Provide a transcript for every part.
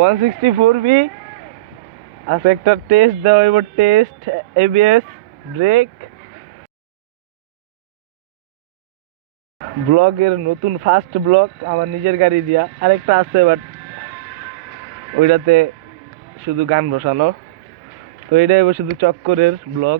164B আছে একটা টেস্ট দেওয়া হইব, টেস্ট এবিএস ব্রেক। ব্লগের নতুন ফার্স্ট ব্লগ আমার নিজের গাড়ি দিয়া, আরেকটা আছে বাট ওইটাতে শুধু গান বসানো। তো এটাই শুধু চক্করের ব্লগ,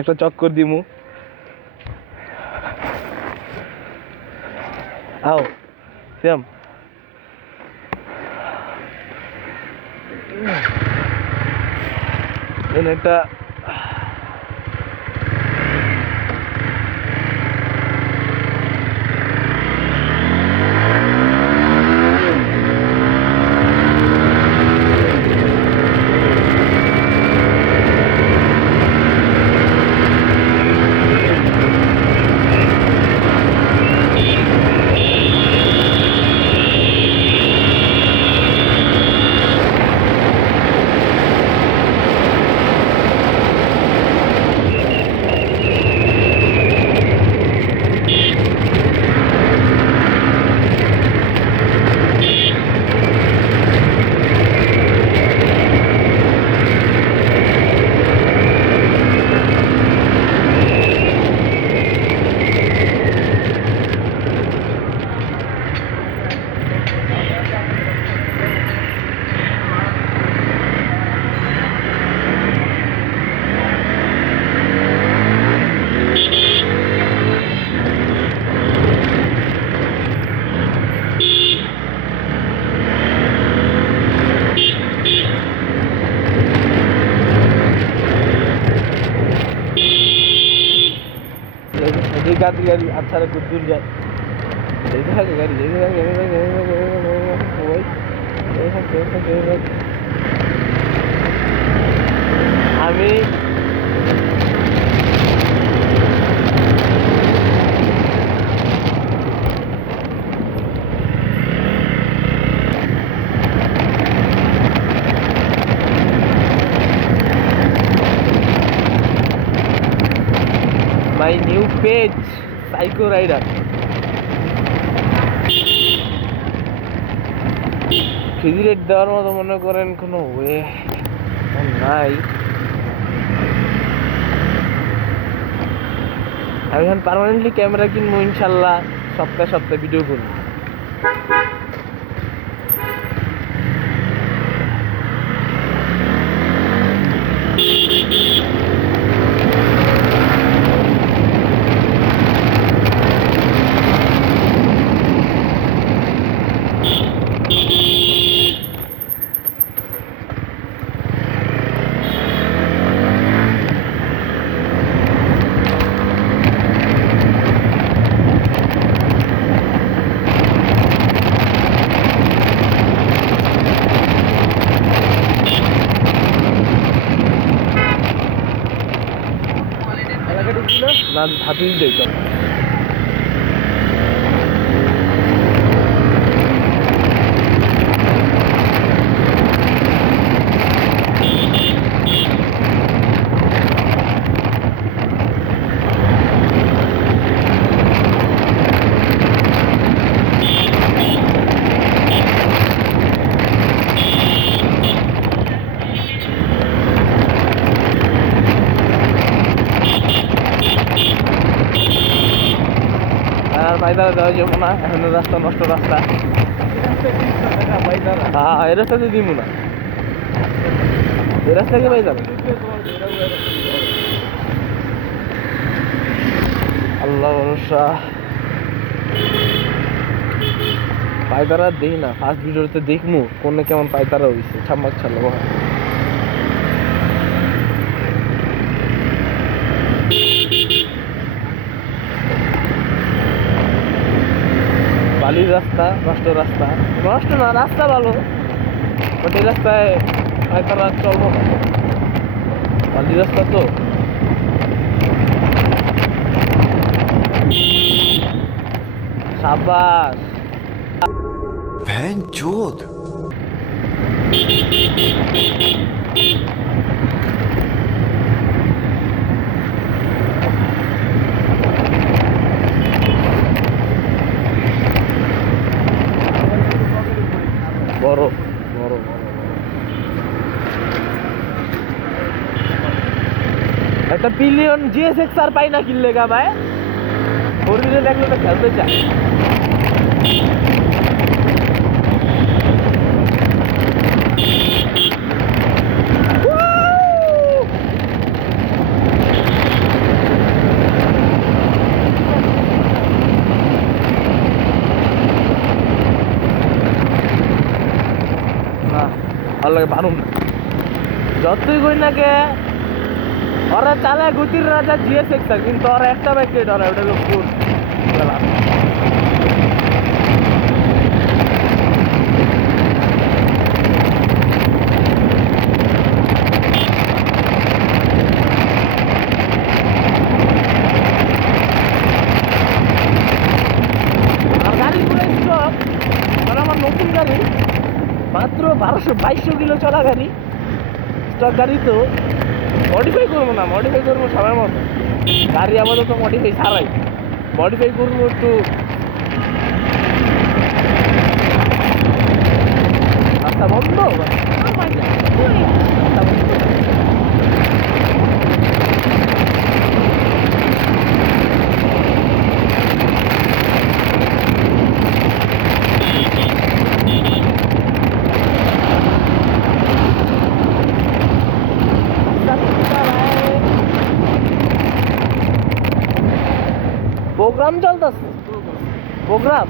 একটা চক্কর দিমু। আও শ্যাম, একটা गाड़ी अच्छा कुछ दूर जाए আমি my new page Psycho Rider। Free rate দেওয়ার মতো মনে করেন কোনো ওয়ে নাই। আমি এখন পার্মানেন্টলি ক্যামেরা কিনবো ইনশাল্লাহ, সপ্তাহে সপ্তাহে ভিডিও করবো। না হাতে দিতেই তো পায়তারা দেওয়া যাবো না, এখন রাস্তা নষ্ট রাস্তা। হ্যাঁ এই রাস্তাতে দিব না, এই রাস্তাকে পাইতারা। আল্লাহ ভরসা, পায়তারা দেই না। ফার্স্ট ভিডিওতে দেখমু কোনে কেমন পায়তারা হইছে, ছাম্মাক ছাড়লো। বালির রাস্তা, নষ্ট রাস্তা, নষ্ট না রাস্তা ভালো, বাট এই রাস্তায় পায়তারা চলবো না, বালির রাস্তা তো। সাবাস ভ্যানচোদ। একটা পিলিয়ন জিএসএক্স আর পাই না কিনলে গা ভাই, ফোরবিলে দেখলে তো খেলতে চায়। না ভালো লাগে, পারুম না যতই কই না কে, ওরা চালায় গতির রাজা জিএসএক্স, কিন্তু ওরা একটা বাইক ওরা ওটা ফুল আর গাড়ি পুরো স্টক, মানে আমার নতুন গাড়ি মাত্র 1200-2200 কিলো চলা গাড়ি, স্টক গাড়ি তো মডিফাই করবো না, মডিফাই করবো সবার মতো গাড়ি, আমাদের তো মডিফাই ছাড়াই, মডিফাই করবো একটু। রাস্তা বন্ধ, রাস্তা বন্ধ। প্রোগ্রাম চলতেছে, প্রোগ্রাম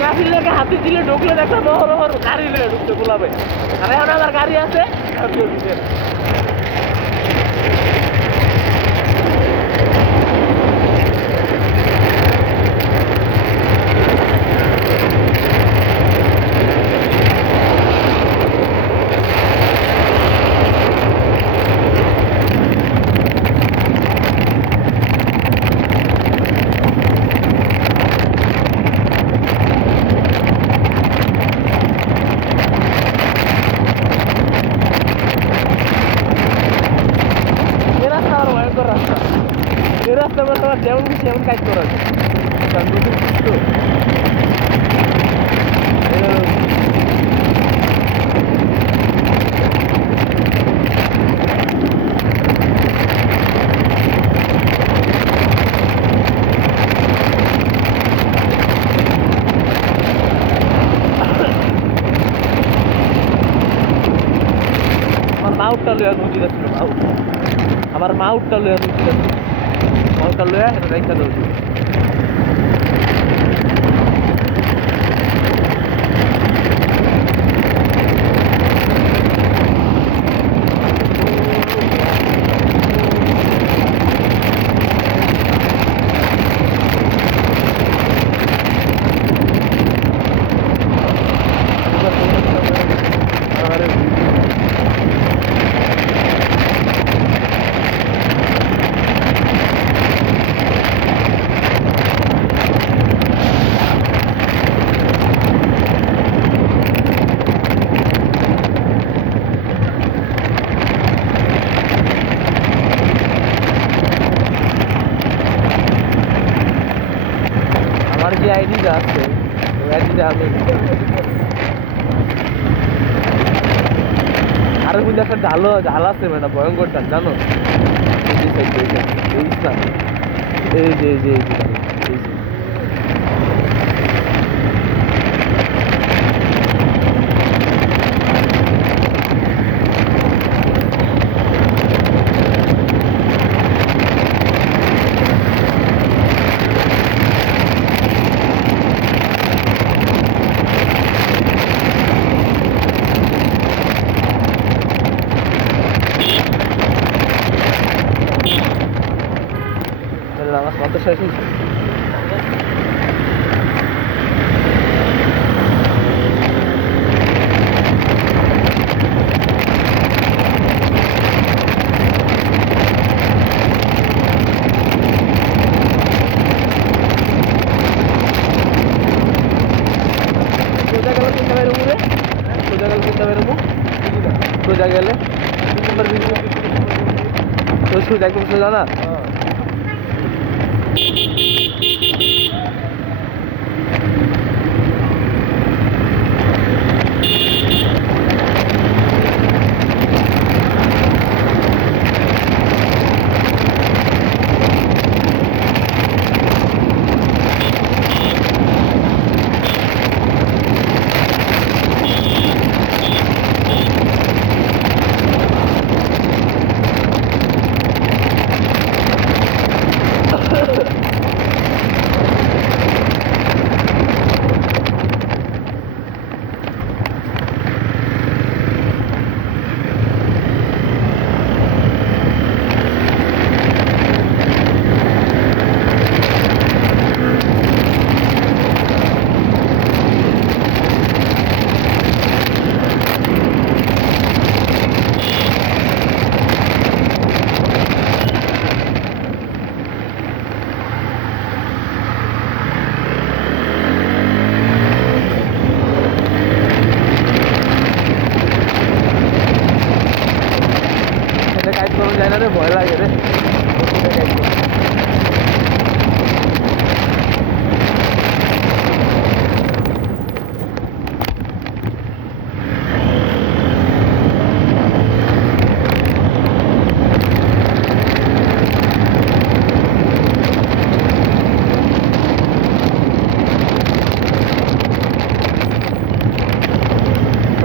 ট্রাফিক লেগে হাতি দিলে ঢুকলে একটা নহর গাড়ি লেগে ঢুকতে বলাবে, আর এখন আমার গাড়ি আছে রাস্তা, এই রাস্তা তোমার যেমন কিছু এমন কাজ করা যায় আমার মাউটটা লইয়া নদী যাচ্ছিল, মাউট আমার মাউটটা লইয়া নদী যাচ্ছিল, মাউটটা লইয়া এটা রেখা দেওয়া যে আইডিটা আছে ওই আইডিটা আমি আরে বুঝলি একটা ঢাল আছে ম্যাডাম, ভয়ঙ্কর ঢাল জানো, এই যে কত শেষ হয়েছে? সোজা গেলে কিনতে বেরোবো রে, সোজা গেলে কিনতে বেরোবো, সোজা গেলে তো সোজা একদম সোজা না। কাজ করা যায় না রে, ভয় লাগে রে।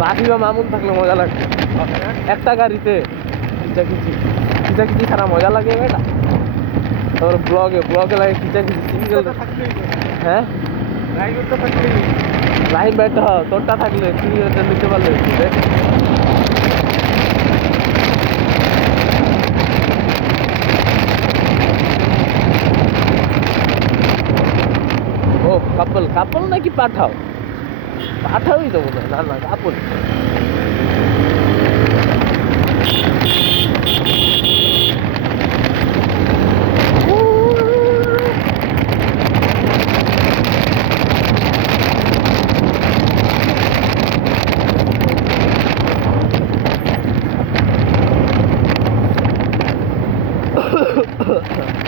রাখি বা মামুন থাকলে মজা লাগবে একটা গাড়িতে, খিচাখিচি ছাড়া মজা লাগে এটা। তোর ব্লগে লাগে খিচাখিচি সিঙ্গেল। হ্যাঁ রাহিম ভাইটা তোরটা থাকলে তুই ওটা নিতে পারলে ও কাপল নাকি পাঠাও পাঠাওই তো বোধ হয়, না কাপল।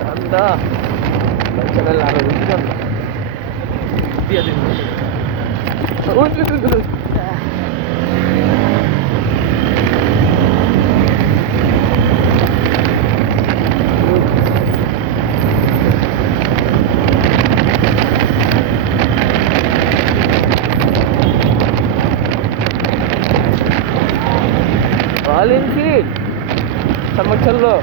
ঠান্ডা বাচ্চাদের আরো বেশি ঠান্ডা দিয়ে দিন। रॉयल एनफील्ड चमक चल लो।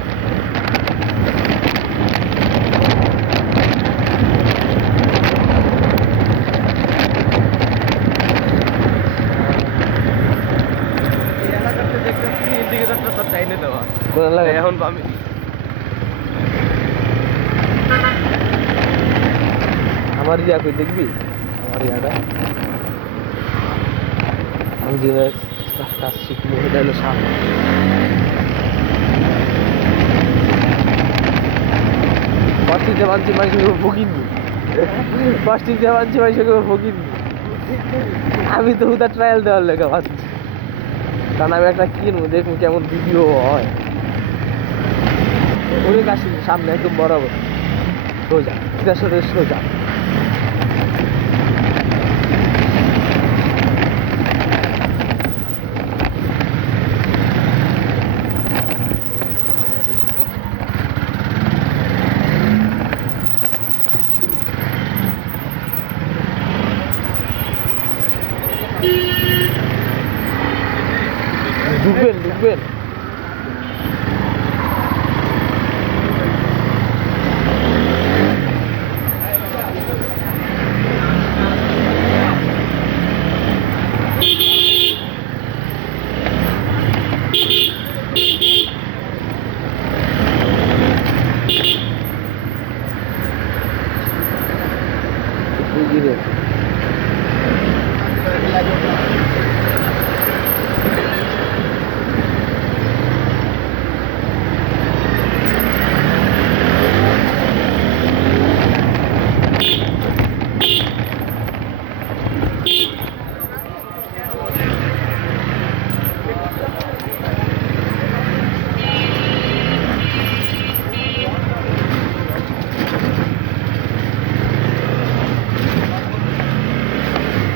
এখন আমি আমার ইয়া কই দেখবি আমার ইয়াটা আমি যে কাজ শিখবো এটা হলো সামনে। পাঁচটিতে মানছি মানুষকে ভুগিনি, পাঁচটিতে মানছি মানুষকে ভুগিনি। আমি তো ওটা ট্রায়াল দেওয়ার লেগে ভাবছি, কারণ আমি একটা কিনবো দেখুন কেমন ভিডিও হয়। ওই কাছে সামনে একদম বরাবর সোজা দেশের সোজা। ঢুকবেন এই রে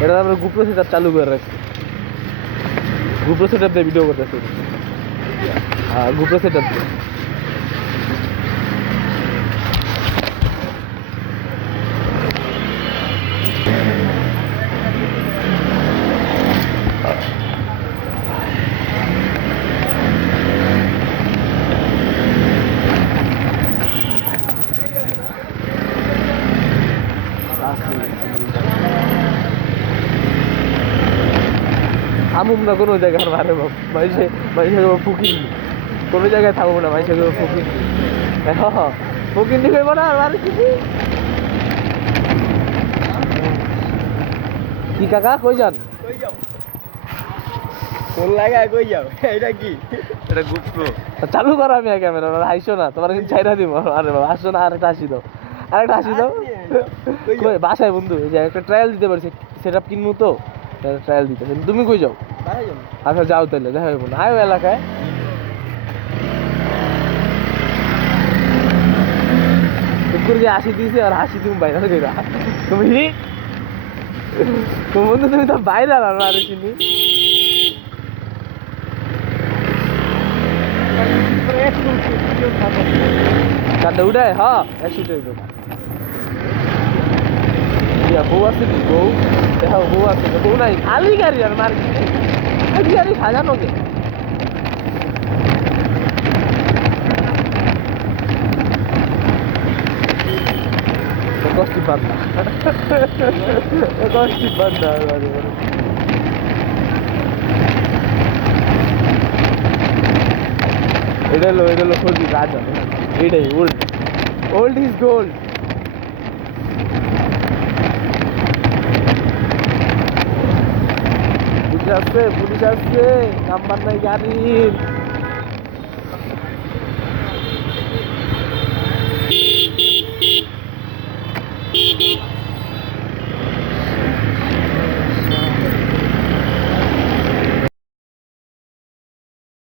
এটা আমরা GoPro সেটআপ চালু করে রাখছি GoPro সেটআপ দিয়ে ভিডিও করতেছি হ্যাঁ GoPro সেটআপ দিয়ে থামুম না কোনো জায়গায় মারে মাইসে ফুকির কোনো জায়গায় থামুম না মাইসে ফুকির ফুকির দিবে না আর কি কাকা কই যান কোন লাগায় কই যাও এটা কি এটা GoPro চালু করো আমি ক্যামেরা হাসছো না তোমার কিন্তু চাইরা দিব আরে বাবা হাসছো না আরেকটা হাসি দাও কই বাসায় বন্ধু এই যে একটা ট্রায়াল দিতে পারছি সেটআপ কিনবো তো ট্রায়াল দিতে তুমি কই যাও আচ্ছা যাও তাহলে দেখা যাবো না আয়ো এলাকায় কুকুর যে হাসি দিয়েছে আর হাসি তুমি বাইরে গেলা তুমি বন্ধু তুমি তো বাইরে আর আরে চিনি কাটা উঠায় হ্যাঁ একশো বউ আছে কি বউ দেখা বউ আছে বউ নাই খালি গাড়ি আর মার্কেটে খালি গাড়ি সাজানো কে কষ্টি বান্ধা কষ্টি বান্ধা এটা হলো খোঁজি রাজা এটাই ওল্ড ইজ গোল্ড পুলিশ আসছে নাম্বার নাই গাড়ির